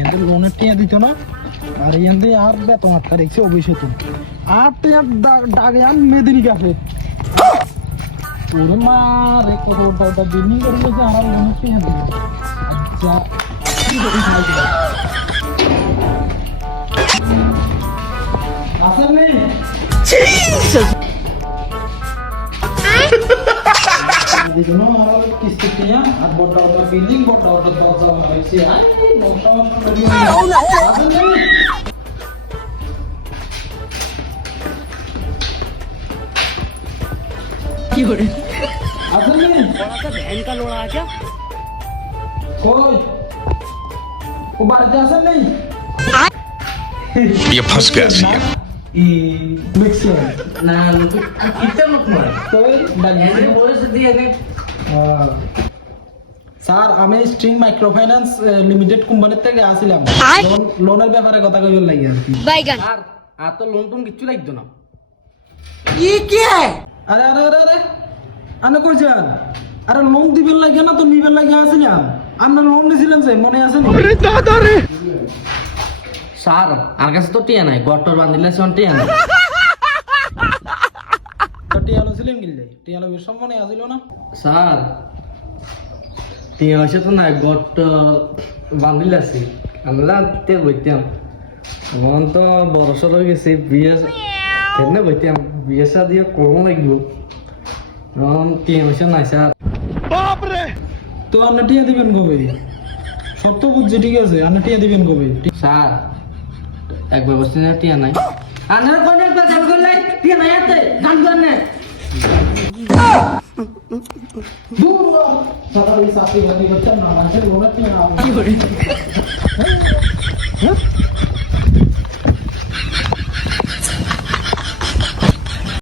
এতে লোনের টিয়া দিত না আর এতে আর বেতন আটকা দেখছি অভিষেক আর টিয়া ডাকে আর মেদিনী কাছে ওরে মা রে কত ওটা বিল্ডিং করে গেছে আর লোনের টিয়া দিবে আচ্ছা কি করে খাই দিবে আসলে দিনো আর কিস্তি টিয়া আর বড় বড় বিল্ডিং বড় বড় দরজা লাগাইছি আই আসলে কি করে আসলে বড়টা ভ্যান का लोड़ा आ क्या कोई वो बात जैसा नहीं ये फंस गया सी ई मिक्सर ना कितना मत मार तो ऐसे बोले से दिया गए স্যার আমি স্ট্রিং মাইক্রোফাইন্যান্স লিমিটেড কোম্পানির থেকে আসছিলাম লোনের ব্যাপারে কথা কইবার লাগি আর কি আর আর তো লোন টোন কিছু লাগতো না আরে আরে আরে আরে আনে কই যান আরে লোন দিবেন লাগে না তো নিবেন লাগে আসছিলাম আমরা লোন নিছিলেন যে মনে আছে আরে দাদা রে স্যার আর কাছে তো টিয়া নাই গটর বান্দিলে সন টিয়া নাই তো টিয়ালো ছিলেন গিলে টিয়ালো এর সম্মানে আসিল না স্যার টিয়া হইছে তো না গটর বান্দিলে আছে আমরা তে বইতাম মন তো বড় সর হয়ে গেছে বিয়ে কেনে বইতাম বিয়ে শাদি করব লাগিব টিয়া হইছে না স্যার তো আপনি টিয়া দিবেন কবে সত্য বুঝছি ঠিক আছে আপনি টিয়া দিবেন কবে স্যার এক ব্যবস্থা টিয়া নাই আনার কোন একটা কাজ করলে টিয়া নাই আছে গান গানে দূর সারা এই সাথে গানি করছেন না মানে লোনের টিয়া কি করে